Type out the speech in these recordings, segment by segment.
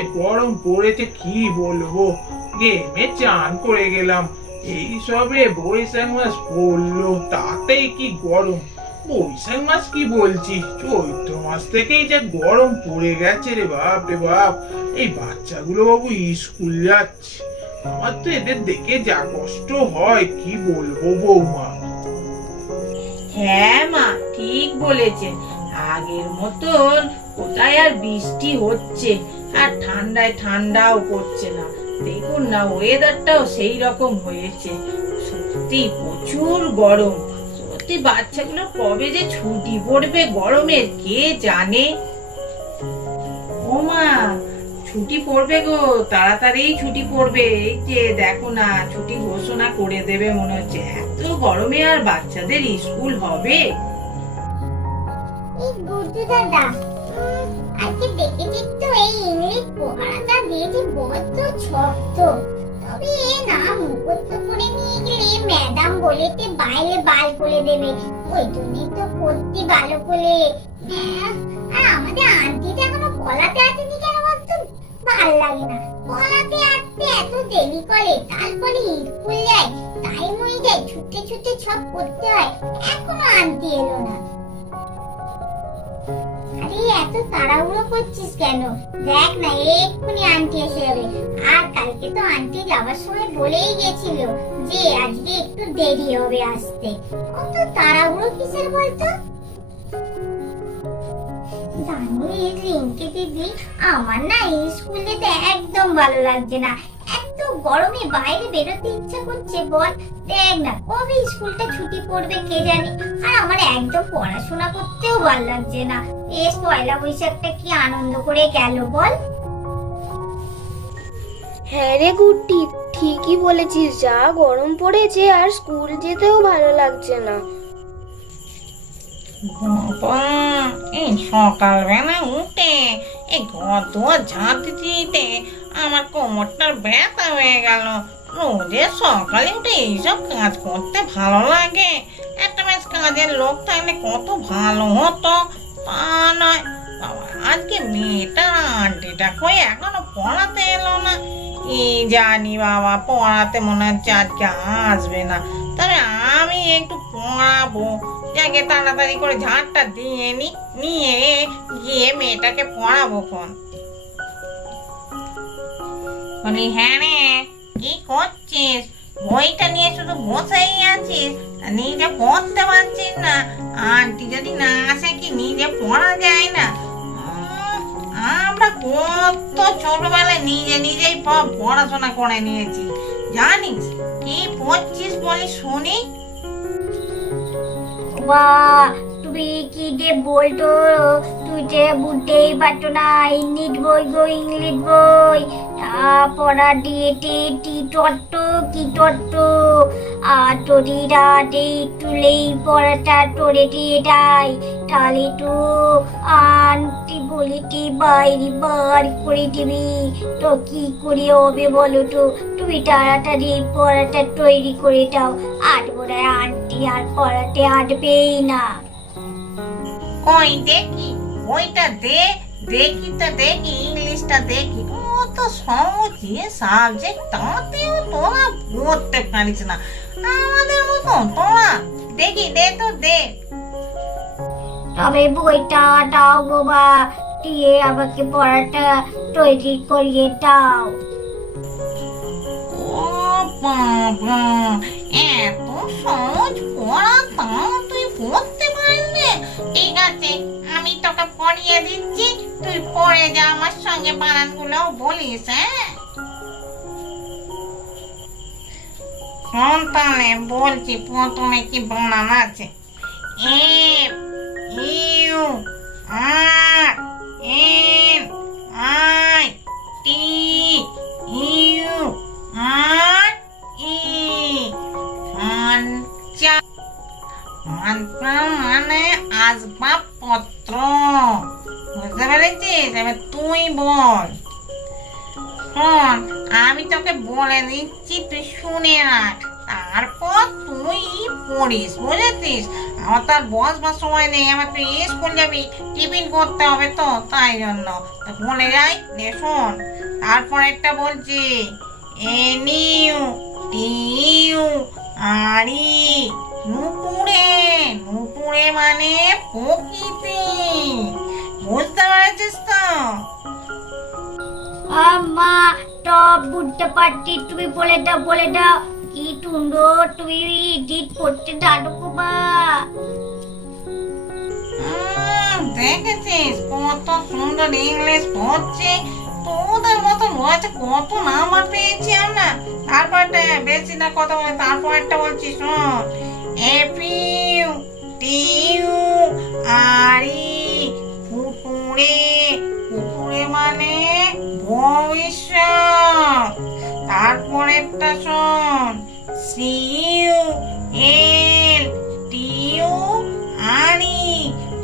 গরম পড়েছে কি বলব? গেমে চান করে গেলাম। বৈশাখ মাস পড়ল, তাতেই কি গরম? বৈশাখ মাস কি বলছি? চৈত্র মাস থেকেই যে গরম পড়ে গেছে রে বাপ রে বাপ। এই বাচ্চাগুলো বাবু স্কুল যাচ্ছে। আমার তো এদের দেখে যা কষ্ট হয়, কি বলব বৌমা? হ্যাঁ মা, ঠিক বলেছেন। আগের মতন কোথায় আর বৃষ্টি হচ্ছে? আর ঠান্ডায় ঠান্ডাও করছে না। দেখুন না ওয়েদারটাও সেই রকম হয়েছে। সত্যি প্রচুর গরম। সত্যি বাচ্চাগুলো কবে যে ছুটি পড়বে গরমের কে জানে? ও মা, ছুটি পড়বে গো তাড়াতাড়ি ছুটি পড়বে। এই যে দেখো না, ছুটি ঘোষণা করে দেবে মনে হচ্ছে। এত গরমে আর বাচ্চাদের স্কুল হবে? দাদা আজকে দেখেছি পড়াটা দিয়েছি বড্ড শক্ত। তবে এ না মুখস্থ করে নিয়ে গেলে ম্যাডাম বলেতে বাইরে বাল করে দেবে। ওই জন্যই তো পড়তে ভালো করে আর আমাদের আন্টিটা এখনও পলাতে আসেনি কেন বলতো? ভালো লাগে না। পলাতে আসতে এত দেরি করে, তারপরে স্কুল যায় টাইম হয়ে যায়, ছুটে ছুটে সব করতে হয়। এখনও আন্টি এলো না। এত তাড়াহুড়ো করছিস কেন? দেখ না, এক্ষুনি আন্টি এসে যাবে। আর কালকে তো আন্টি যাওয়ার সময় বলেই গেছিল যে আজকে একটু দেরি হবে আসতে। অত তাড়াহুড়ো কিসের বলতো? জানি রিঙ্কি দিদি, আমার না এই স্কুল যেতে একদম ভালো লাগছে না। এত গরমে বাইরে বেরোতে ইচ্ছা করছে বল। দেখ না কবে স্কুলটা ছুটি পড়বে কে জানি? আর আমার একদম পড়াশোনা করতেও ভালো লাগছে না। বেশ পয়লা বৈশাখটা কি আনন্দ করে গেল বল। হ্যাঁ রে গুড্ডি ঠিকই বলেছিস যা গরম পড়েছে আর স্কুল যেতেও ভালো লাগছে না। বাবা এই সকালবেলা উঠে এই ঘর দুয়ার ঝাঁট দিতে আমার কোমরটার ব্যথা হয়ে গেল। রোজের সকালে উঠে এইসব কাজ করতে ভালো লাগে। একটা বেশ কাজের লোক থাকলে কত ভালো হতো। তা নয় আজকে মেয়েটা আন্টিটা কই এখনও পড়াতে এলো না। এই জানি বাবা, পড়াতে মনে হচ্ছে আজকে আসবে না। তবে আমি একটু পড়াবো। যাকে তাড়াতাড়ি করে ঝাঁটটা দিয়ে নি, নিয়ে গিয়ে মেয়েটাকে পড়াবো কোন বলি হ্যাঁ রে, কি করছিস? বইটা নিয়ে শুধু বসেই আছিস? নিজে পড়তে পারছিস না। আন্টি যদি না আসে কি নিজে পড়া যায় না? আমরা কত ছোটবেলায় নিজে নিজেই পড়াশোনা করে নিয়েছি। জানিস, কি পড়ছিস বলি শুনি? বা, তুমি কি যে বলতো? তুই যে বুঝতেই পারতো না, ইংলিশ বই গো, ইংলিশ বই। পড়া দিয়ে টি টট্ট কি টট্ট আর তোরি রাতে তুলেই পড়াটা তোরে দিয়ে দেয় তাহলে তো আন্টি বলি কি বাইরে বার করে দিবি। তো কি করে হবে বলো তো? তুমি তাড়াতাড়ি পড়াটা তৈরি করে দাও। আর বোধ আন্টি আর পড়াতে আটবেই না। কই দেখি? বইটা দে, দেখি তো দেখি, ইংলিশটা দেখি। তো সহজ সাবজেক্ট তাতেও তোরা পড়তে পারিস না। আমাদের মতন তোরা দেখি দে তো দে। তবে বইটা দাও বাবা দিয়ে আমাকে পড়াটা তৈরি করিয়ে দাও। ও বাবা এত সহজ পড়া তাও তুই পড়তে পারলে? ঠিক আছে আমি তোকে পড়িয়ে দিচ্ছি। তুই পড়ে যা, আমার সঙ্গে বানানগুলো বলিস হ্যাঁ? বলছি প্রথমে কি বানান আছে? U, R, N, I, T, U, R E পঞ্চা মানে আসবাবপত্র। বুঝতে পেরেছিস? এবার তুই বল। শোন, আমি তোকে বলে দিচ্ছি, তুই শুনে রাখ। তারপর তুই পড়িস, বুঝেছিস? আমার তো আর বসবার সময় নেই, আমার তুই স্কুল যাবি, টিফিন করতে হবে তো, তাই জন্য। বলে যাই নে শোন। তারপর একটা বলছি এনিউ টিউ আরি নুপুরে নুপুরে মানে প্রকৃতি। বুঝতে পেরেছিস তো? আমা টপ বুঝতে পারছি তুমি বলে দাও বলে দাও। কি সুন্দর তুমি ডিট করতে জানো মা। দেখেছিস কত সুন্দর ইংলিশ পড়ছে। তোদের মতো রয়েছে কত নাম্বার পেয়েছি আমরা। তারপরটা বেশি না কথা বলে তারপর একটা বলছি শোন। এপিউ টিউ আরি কুকুরে কুকুরে মানে ভবিষ্যৎ তারপরেরটা শোন সিউ এল টিউ আনি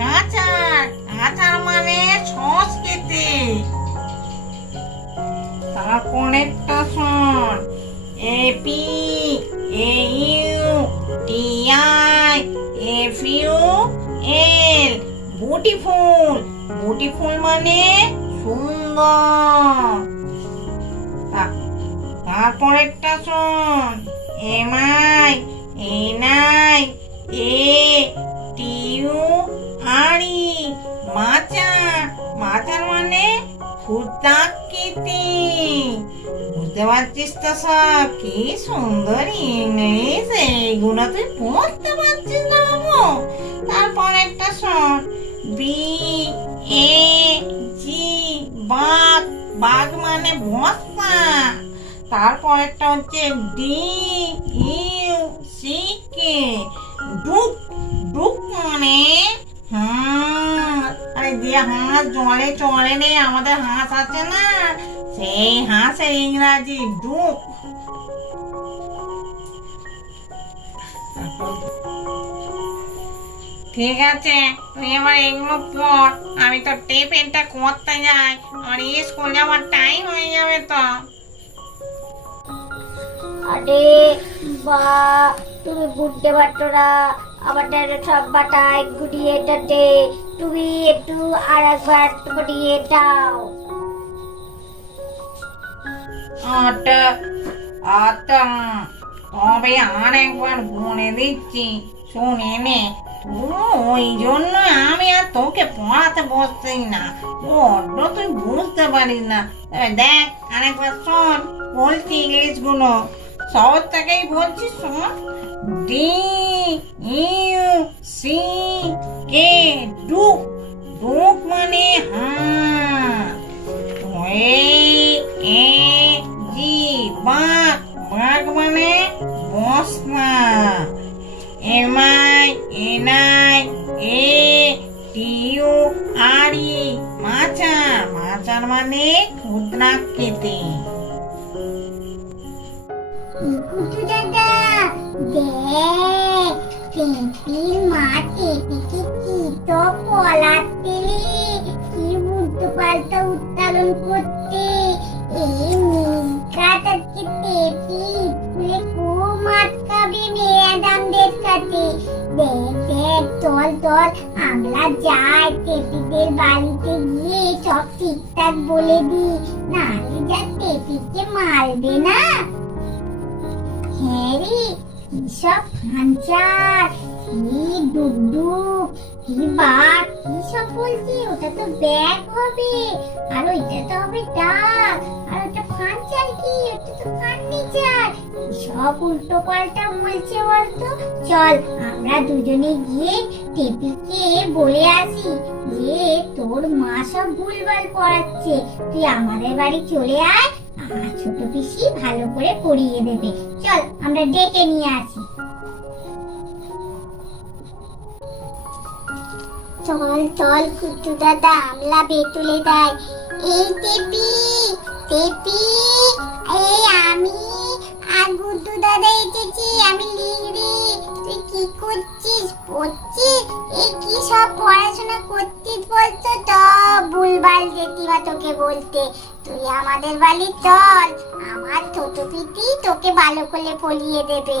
কাঁচার কাঁচার মানে সংস্কৃতি তারপরেরটা শোন এপি এইউ টিআই এফইউ এল বুটিফুল বুটিফুল মানে সুন্দর। তারপরেরটা শোন। এমআই এনআই এ টিউ আরি মাচা মাচার মানে ক্ষুদ্রাকৃতি বুঝতে পারছিস তো সব। কি সুন্দর ইংলিশ এইগুলো তুই পড়তে পারছিস না বাবু। তারপর একটা শোন বি এ জি বাঘ বাঘ মানে বস্তা। তারপর একটা হচ্ছে D U C K duck. Duck মানে হাঁস। আরে দিয়ে হাঁস জলে চলে নেই আমাদের হাঁস আছে না। সেই হাঁসের ইংরাজি ডুক ঠিক আছে, তুই এবার এগুলো পড় আমি তো টিফিনটা করতে যাই, আমার স্কুল যাওয়ার টাইম হয়ে যাবে তো। আরে, বা, তুমি বুঝতে পারছ না আমাদের সব বাটায় গুটিয়ে দে তুমি একটু আর একবার গুটিয়ে দাও। আটা আটা তবে আর একবার বলে দিচ্ছি শুনে নে ওই জন্য আমি আর তোকে পড়াতে বসছি না বড্ড তুই বুঝতে পারিস না তবে দেখ আরেকবার শোন বলছি ইংলিশগুলো সহজ থেকেই বলছি শোন D U C K duck duck মানে হাঁ ওয়ে এ জি, বাঘ বাঘ মানে বস্তা এমআই এনআই এ টিউ আরি, মাচা। মাচার মানে ক্ষুদ্রাকৃতি কুটু দাদা দেখ টেপির মা কি তো পাল্টা উত্তোলন করতে। আমরা যাই টেপিদের বাড়িতে গিয়ে সব ঠিকঠাক বলে দিই নাহলে যা টেপিকে মারবে না হ্যারি কিসব খাঞ্চার কি ডুগডুগ আর আর বলে যে তোর মা সব পড়াচ্ছে তুই আমাদের বাড়ি চলে আয়। আমার ছোট পিসি ভালো করে পড়িয়ে দেবে। চল, আমরা ডেকে নিয়ে আসি। চল চল কুট্টু দাদা আমলা বেতুলে দেয়। এই টেপি টেপি এই আমি আর গুড্ডু দাদা এসেছি আমি লিখবি তুই কি করছিস, পড়ছিস? এই কি সব পড়াশোনা করছিস বলতো তো? ভুলভাল জেঠিমা তোকে বলতে, তুই আমাদের বাড়ি চল আমার ছোট পিটি তোকে ভালো করে পড়িয়ে দেবে।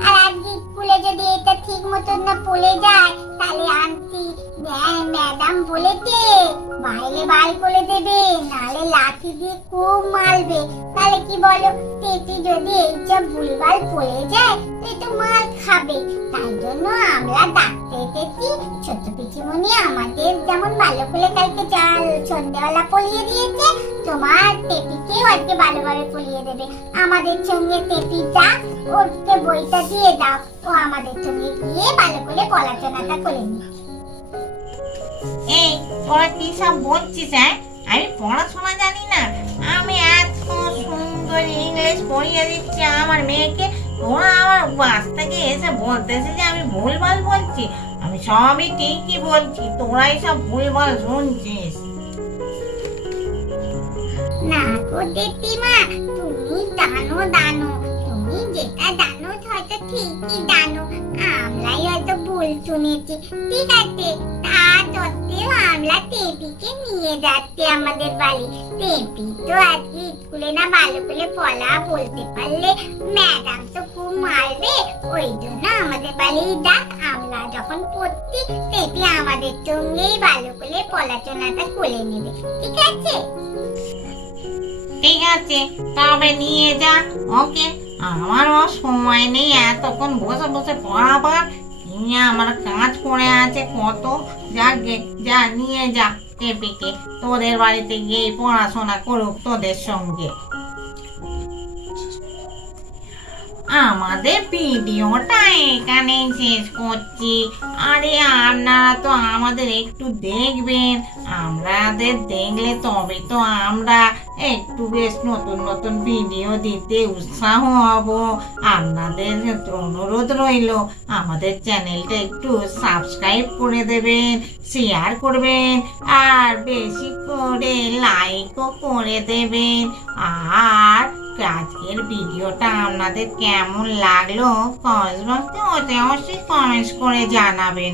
স্কুলে যদি এটা ঠিক মতন না পড়ে যায় তাহলে আন্টি ম্যাডাম বলেছে। বাইরে বার করে দেবে, নালে লাঠি দিয়ে খুব মারবে। তাহলে কি বলো তেতি যদি এইসব ভুলভাল পড়ে যায় তো মার খাবে। তাই জন্য আমরা ডাকতে এসেছি ছোট পিচিমণি আমাদের যেমন ভালো করে কালকে চাল, সন্ধ্যাবেলা পড়িয়ে দিয়েছে, তোমার তেপিকেও আজকে ভালোভাবে পড়িয়ে দেবে। আমাদের সঙ্গে তেপি যাক ওকে বইটা দিয়ে দাও। ও আমাদের সঙ্গে গিয়ে ভালো করে পড়াশোনাটা করে নিক। এই তোরা কি সব বলছিস হ্যাঁ? আমি পড়াশোনা জানি না। আমি এত সুন্দর ইংলিশ পড়িয়ে দিচ্ছি আমার মেয়েকে। তোরা আমার বাস থেকে এসে বলতেছে যে, আমি ভুলভাল বলছি। আমি সবই ঠিকই বলছি, তোরাই সব ভুলভাল শুনছিস। না গো দিদিমা, তুমি জানো তুমি যেটা জানো হয়তো ঠিকই জানো আমরাই হয়তো ভুল শুনেছি। ঠিক আছে, তা সত্ত্বেও আমরা টেপিকে নিয়ে যাচ্ছি আমাদের বাড়ি। টেপি তো আজকে স্কুলে না ভালো করে পড়া, বলতে পারলে ম্যাডাম তো খুব মারবে। ওই জন্য আমাদের বাড়ি ডাক আমরা যখন পড়ছি টেপি আমাদের সঙ্গেই ভালো করে পড়াশোনাটা করে নেবে। ঠিক আছে? ঠিক আছে, তবে নিয়ে যা। ওকে। আমারও সময় নেই, এতক্ষণ বসে বসে পড়াবার। আমার কাজ পড়ে আছে, কত যাকে যা নিয়ে যা টেপিকে তোদের বাড়িতে গিয়ে পড়াশোনা করুক তোদের সঙ্গে। আমাদের ভিডিওটা এখানেই শেষ করছি। আরে আপনারা তো আমাদের একটু দেখবেন আমাদের দেখলে তবে তো আমরা একটু বেশ নতুন নতুন ভিডিও দিতে উৎসাহ হব। আপনাদের অনুরোধ রইল, আমাদের চ্যানেলটা একটু সাবস্ক্রাইব করে দেবেন শেয়ার করবেন, আর বেশি করে লাইকও করে দেবেন। আর আজকের ভিডিওটা আপনাদের কেমন লাগল, কমেন্ট বক্সে অতি অবশ্যই কমেন্টস করে জানাবেন।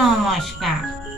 নমস্কার।